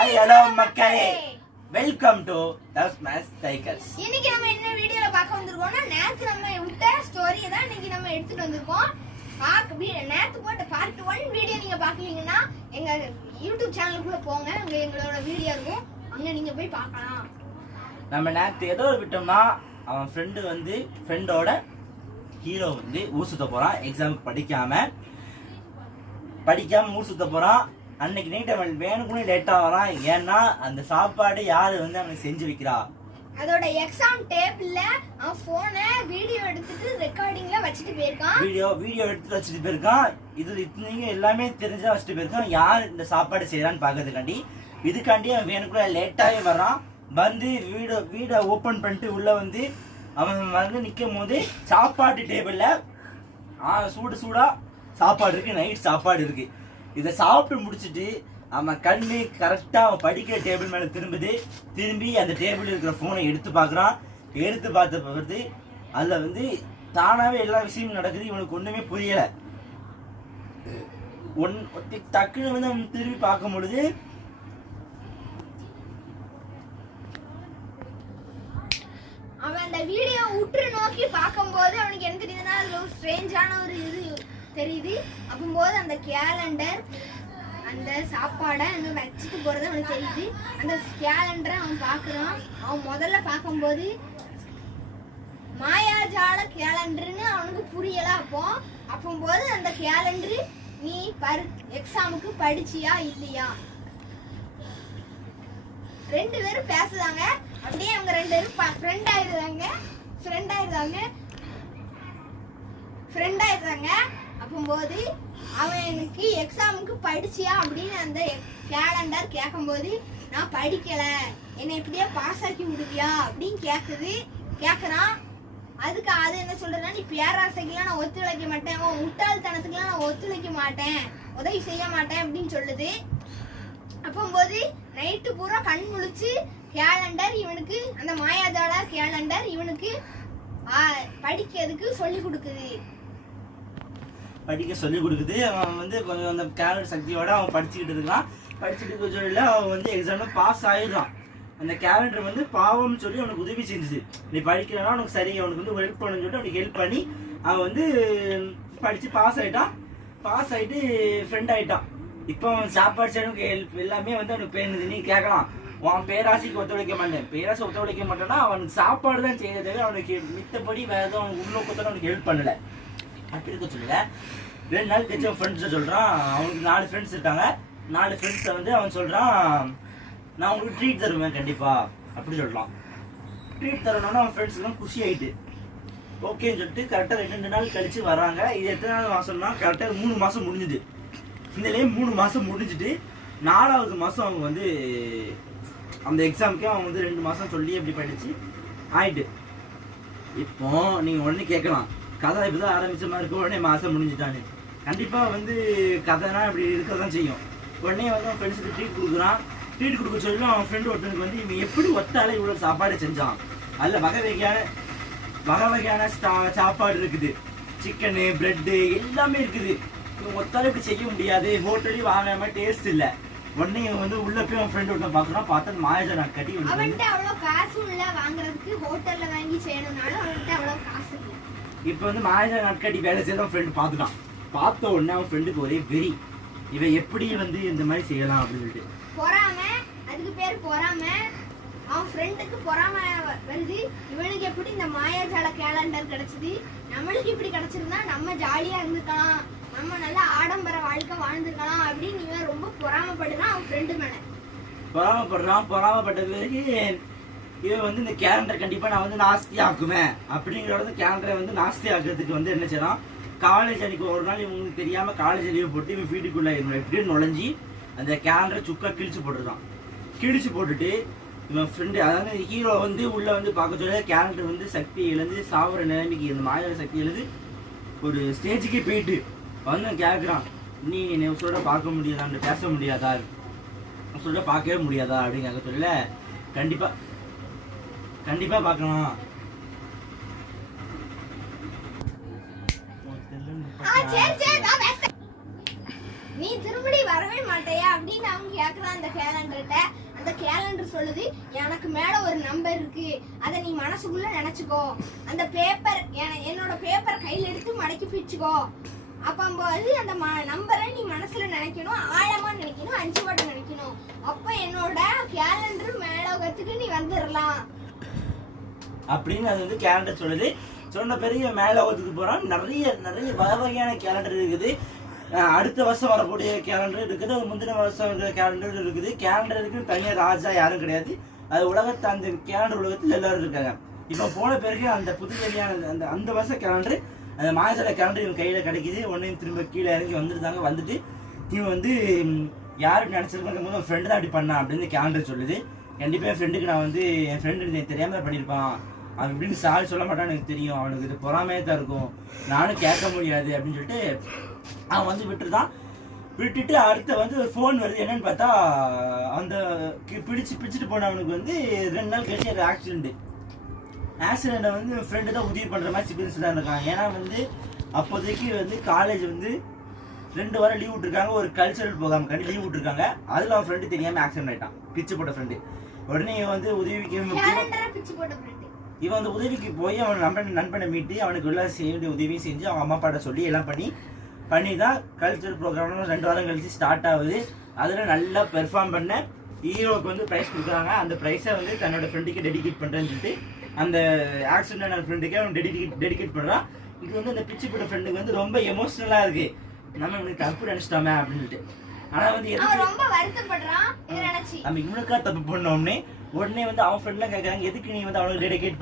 Hi hello மக்களே, welcome to தஸ்மாஸ் cycles. இன்னைக்கு நம்ம என்ன வீடியோல பார்க்க வந்திருக்கோம்னா, நேத்து நம்ம விட்ட ஸ்டோரியை தான் இன்னைக்கு நம்ம எடுத்துட்டு வந்திருக்கோம். நேத்து போட்ட பார்ட் 1 வீடியோ நீங்க பாக்கலீங்கன்னா எங்க யூடியூப் சேனலுக்குள்ள போங்க, அங்க எங்களோட வீடியோ இருக்கும், அங்க நீங்க போய் பார்க்கலாம். நம்ம நேத்து ஏதோ விட்டோம்னா, அவன் ஃப்ரெண்டோட ஹீரோ ஊர் சுத்த போறான். எக்ஸாமுக்கு படிக்காம ஊர் சுத்த போறான். அன்னைக்கு நைட் அவன் வேணுக்குன்னு லேட்டா வரான். ஏன்னா அந்த சாப்பாடு யாரு அவனுக்கு செஞ்சு வைக்கிறா. அதோட எக்ஸாம் டேபிள்ல அவன் போனை வீடியோ எடுத்துட்டு ரெக்கார்டிங்ல வச்சிட்டு போயிருக்கான். வீடியோ எடுத்துட்டு வச்சிட்டு போயிருக்கான். நீங்க எல்லாமே தெரிஞ்சா வச்சிட்டு போயிருக்கான். யார் இந்த சாப்பாடு செய்யறான்னு பாக்குறதுக்காண்டி. இதுக்காண்டி அவன் வேணுக்குள்ள லேட்டாவே வரான். வீட ஓபன் பண்ணிட்டு உள்ள அவன் நிக்கும் போது சாப்பாட்டு டேபிள்ல சூடா சாப்பாடு இருக்கு, நைட் சாப்பாடு இருக்கு. இதை சாப்பிட்டு முடிச்சுட்டு அவன் கண்ணு கரெக்டா அவன் படிக்கிற டேபிள் மேல திரும்பி அந்த டேபிள் இருக்கிற போனை எடுத்து பார்க்கறான். எடுத்து பார்த்து அதுல தானாவே எல்லா விஷயமும் நடக்குது. இவனுக்கு ஒண்ணுமே புரியல. டக்குன்னு அவன் திரும்பி பார்க்கும் பொழுது அவன் அந்த வீடியோ உற்று நோக்கி பார்க்கும்போது அவனுக்கு என்ன தெரியுதுன்னா, அது ஒரு ஸ்ட்ரேஞ்சான ஒரு இது தெரியுது. அப்போது அந்த கேலண்டர் அந்த சாப்பாடை அங்கே வச்சுட்டு போறது அவனுக்கு தெரியுது. அந்த கேலண்டரை அவன் பார்க்குறான். அவன் முதல்ல பார்க்கும்போது மாயாஜால கேலண்டர்னு அவனுக்கு புரியல. அப்போது அந்த கேலண்டரு நீ எக்ஸாமுக்கு படிச்சியா இல்லையா, ரெண்டு பேரும் பேசுதாங்க. அப்படியே அவங்க ரெண்டு பேரும் ஃப்ரெண்ட் ஆயிடுறாங்க. அப்போது அவனுக்கு எக்ஸாமுக்கு படிச்சியா அப்படின்னு அந்த கேலண்டர் கேட்கும்போது, நான் படிக்கல, என்னை இப்படியே பாஸ் ஆக்கி விடுவியா அப்படின்னு கேட்குறான். அதுக்கு அது என்ன சொல்றதுன்னா, நீ பேராசைக்கெல்லாம் நான் ஒத்துழைக்க மாட்டேன், முட்டாள்தனத்துக்குலாம் நான் ஒத்துழைக்க மாட்டேன், உதவி செய்ய மாட்டேன் அப்படின்னு சொல்லுது. அப்போது நைட்டு பூரா கண் முழிச்சு கேலண்டர் இவனுக்கு, அந்த மாயாஜால கேலண்டர் இவனுக்கு படிக்கிறதுக்கு சொல்லி கொடுக்குது. அவன் கொஞ்சம் அந்த கேலண்டர் சக்தியோட அவன் படிச்சுக்கிட்டு இருக்கான். படிச்சுட்டு சொல்ல அவன் எக்ஸாம்ல பாஸ் ஆயிடுறான். அந்த கேலண்டர் பாவம்னு சொல்லி அவனுக்கு உதவி செஞ்சுது. நீ படிக்கிறனா அவனுக்கு சரி, அவனுக்கு ஹெல்ப் பண்ணு சொல்லிட்டு அவனுக்கு ஹெல்ப் பண்ணி அவன் படிச்சு பாஸ் ஆயிட்டு ஃப்ரெண்ட் ஆயிட்டான். இப்போ அவன் சாப்பாடு செய்யறதுக்கு ஹெல்ப் எல்லாமே அவனுக்கு பேணுது. நீ கேட்கலாம், அவன் பேராசைக்கு ஒத்துழைக்க மாட்டேன்னா அவனுக்கு சாப்பாடு தான் செய்ய தவிர அவனுக்கு மித்தபடி வேற எதுவும் அவனுக்கு உள்நோக்கத்தோட அவனுக்கு ஹெல்ப் பண்ணல. அப்படி இருக்க சொல்லல. 2 நாள் கழிச்சு அவன் ஃப்ரெண்ட்ஸை சொல்றான். அவனுக்கு 4 ஃப்ரெண்ட்ஸ் இருக்காங்க. 4 ஃப்ரெண்ட்ஸை அவன் சொல்றான், நான் உங்களுக்கு ட்ரீட் தருவேன் கண்டிப்பா அப்படி சொல்றான். ட்ரீட் தரணும்னா அவன் ஃப்ரெண்ட்ஸ்லாம் குஷி ஆயிட்டு ஓகேன்னு சொல்லிட்டு கரெக்டா 2 நாள் கழிச்சு வராங்க. இது எத்தனாவது மாசம்னா கரெக்டா 3 மாசம் முடிஞ்சுது. இதுலயே 3 மாசம் முடிஞ்சுட்டு 4வது மாசம் அவங்க அந்த எக்ஸாமுக்கே அவன் 2 மாசம் சொல்லி அப்படி படிச்சு ஆயிட்டு. இப்போ நீங்க உடனே கேட்கலாம், கதை இப்பதான் ஆரம்பிச்ச மாதிரி இருக்கு, உடனே மாசம் முடிஞ்சுட்டான்னு. கண்டிப்பா கதைனா இப்படி இருக்கதான் செய்யும். உடனே அவன் ஃப்ரெண்ட்ஸுக்கு ட்ரீட் கொடுக்குறான். ட்ரீட் கொடுக்க சொல்லி அவன் ஃப்ரெண்டு ஒருத்தனுக்கு இவன் எப்படி ஒத்தால இவ்வளவு சாப்பாடு செஞ்சான். அதுல வகை வகையான சாப்பாடு இருக்குது. சிக்கனு, பிரெட்டு எல்லாமே இருக்குது. இவன் ஒத்தால இப்படி செய்ய முடியாது, ஹோட்டலையும் வாங்காம டேஸ்ட் இல்ல. உடனே உள்ள போய் அவன் ஃப்ரெண்ட் ஒருத்தன் பார்க்கணும். பார்த்தா மாயாஜா நாட்காட்டி அவன்கிட்ட அவ்வளவு காசு இல்ல வாங்குறதுக்கு, ஹோட்டல்ல வாங்கி செய்யணும்னாலும் அவன்கிட்ட அவ்வளவு காசு இல்ல. இப்ப மாயாஜா நாட்காட்டி வேலை செய்த அவன் ஃப்ரெண்ட் பார்த்துட்டான். பார்த்த உடனே அவன் ஃப்ரெண்டுக்கு ஒரே வெறி, இவன் எப்படி இந்த மாதிரி செய்யலாம் அப்படின்னு சொல்லிட்டு பொறாமை. அதுக்கு பேர் பொறாமை. அவன் ஃப்ரெண்டுக்கு பொறாமை வருது. இவனுக்கு எப்படி இந்த மாயாஜால கேலண்டர் கிடைச்சது, நம்மளுக்கு இப்படி கிடைச்சிருந்தா நம்ம ஜாலியா இருந்துக்கலாம், நம்ம நல்லா ஆடம்பர வாழ்க்கை வாழ்ந்துக்கலாம் அப்படின்னு இவன் ரொம்ப பொறாமப்படுறான் அவன் ஃப்ரெண்டு மேல. பொறாமப்பட்ட பிறகு இவன் இந்த கேலண்டர் கண்டிப்பா நான் நாஸ்தி ஆக்குவேன் அப்படிங்கிறத கேலண்டரை நாஸ்தி ஆக்குறதுக்கு என்ன செய்யலாம், காலேஜ் அன்னைக்கு ஒரு நாள் இவங்களுக்கு தெரியாம காலேஜ் லீவ் போட்டு இவன் வீட்டுக்குள்ள எப்படியும் நுழைஞ்சி அந்த கேலண்டரை சுக்கா கிழிச்சு போட்டுருக்கான். கிழிச்சு போட்டுட்டு இவன் ஃப்ரெண்டு, அதாவது ஹீரோ உள்ள பார்க்க சொல்ல கேலண்டர் சக்தி இழந்து சாவுற நிலைமைக்கு இந்த மாயாஜால சக்தி இழந்து ஒரு ஸ்டேஜுக்கே போயிட்டு கேட்குறான், நீ சொல்ற பார்க்க முடியாதா, பேச முடியாதா, சொல்ற பார்க்கவே முடியாதா அப்படின்னு கேட்க சொல்ல, கண்டிப்பா பார்க்கலாம். நீ திரும்படி வரவே மாட்டேயா அப்படின்னு அவங்க கேக்குறான் அந்த கேலண்டர்கிட்ட. கேலண்டர் சொல்லுது எனக்கு மேல ஒரு நம்பர் இருக்கு, அதை நீ மனசுக்குள்ள நினைச்சுக்கோ. அந்த பேப்பர் என்னோட பேப்பர் கையில எடுத்து மடக்கி பிச்சுக்கோ. அப்பம்போது அந்த நம்பரை நீ மனசுல நினைக்கணும், ஆழமா நினைக்கணும், 5 வட்டம் நினைக்கணும். அப்ப என்னோட கேலண்டர் மேலோகத்துக்கு நீ வந்துடலாம் அப்படின்னு அது வந்து கேலண்டர் சொல்லுது. சொன்ன பிறகு மேலோகத்துக்கு போறான். நிறைய வகையான கேலண்டர் இருக்குது. அடுத்த வருஷம் வரக்கூடிய கேலண்டர் இருக்குது, அது முந்தின வருஷம் இருக்கிற கேலண்டர் இருக்குது. கேலண்டருக்கு தனியாக ராஜா யாரும் கிடையாது. அது உலகத்தை அந்த கேலண்டர் உலகத்தில் எல்லாரும் இருக்காங்க. இப்போ போன பிறகு அந்த புது வகையான அந்த வருஷம் கேலண்டர், அந்த மாதத்தோட கேலண்டர் இவன் கையில் கிடைக்குது. உடனே திரும்ப கீழே இறங்கி வந்துருந்தாங்க. வந்துட்டு இவன் வந்து யாருக்கு நினச்சிருக்கும் போது ஃப்ரெண்டு தான் அப்படி பண்ணான் அப்படின்னு கேலண்டர் சொல்லுது. கண்டிப்பாக என் ஃப்ரெண்டுக்கு நான் வந்து என் ஃப்ரெண்டு தெரியாமல் பண்ணியிருப்பான், அவன் இப்படின்னு சாரி சொல்ல மாட்டான்னு எனக்கு தெரியும், அவனுக்கு இது பொறாமையாக தான் இருக்கும், நானும் கேட்க முடியாது அப்படின்னு சொல்லிட்டு அவன் வந்து விட்டுட்டு அடுத்த வந்து ஒரு ஃபோன் வருது. என்னன்னு பார்த்தா அந்த பிடிச்சிட்டு போனவனுக்கு வந்து 2 நாள் கழிச்சு அது ஆக்சிடென்ட்டை வந்து ஃப்ரெண்டு தான் உதவி பண்ணுற மாதிரி சிபிஎன்ஸ் தான் இருக்கான். ஏன்னா வந்து அப்போதைக்கு வந்து காலேஜ் வந்து 2 வாரம் லீவ் விட்டுருக்காங்க, ஒரு கல்ச்சரல் ப்ரோக்ராம் கண்டி லீவ் விட்டுருக்காங்க. அதில் அவன் ஃப்ரெண்டு தெரியாமல் ஆக்சிடென்ட் ஆகிட்டான், பிச்சு போட்ட ஃப்ரெண்டு. உடனே இவன் வந்து இவன் வந்து உதவிக்கு போய் அவன் நண்பனை மீட்டு அவனுக்கு எல்லாம் செய்ய வேண்டிய உதவியும் செஞ்சு அவன் அம்மா அப்பாட்ட சொல்லி எல்லாம் பண்ணி தான் கல்ச்சரல் ப்ரோக்ராம் 2 வாரம் கழிச்சு ஸ்டார்ட் ஆகுது. அதில் நல்லா பெர்ஃபார்ம் பண்ண ஹீரோவுக்கு வந்து ப்ரைஸ் கொடுக்குறாங்க. அந்த ப்ரைஸை வந்து தன்னோட ஃப்ரெண்டுக்கு டெடிகேட் பண்ணுறேன்னு சொல்லிட்டு அந்த ஆக்சிடென்ட் ஃப்ரெண்டுக்கு அவன் டெடிகேட் பண்ணுறான். இது வந்து அந்த பிச்சு போட்ட ஃப்ரெண்டுக்கு வந்து ரொம்ப எமோஷ்னலாக இருக்கு, நம்ம இவனுக்கு தப்பு நினைச்சிட்டோமே அப்படின்னு சொல்லிட்டு. ஆனால் வந்து நம்ம இவனுக்கா தப்பு பண்ணோம்னே உடனே வந்து அவன் ஃப்ரெண்ட்லாம் கேட்குறாங்க, எதுக்கு நீ வந்து அவனுக்கு டெடிகேட்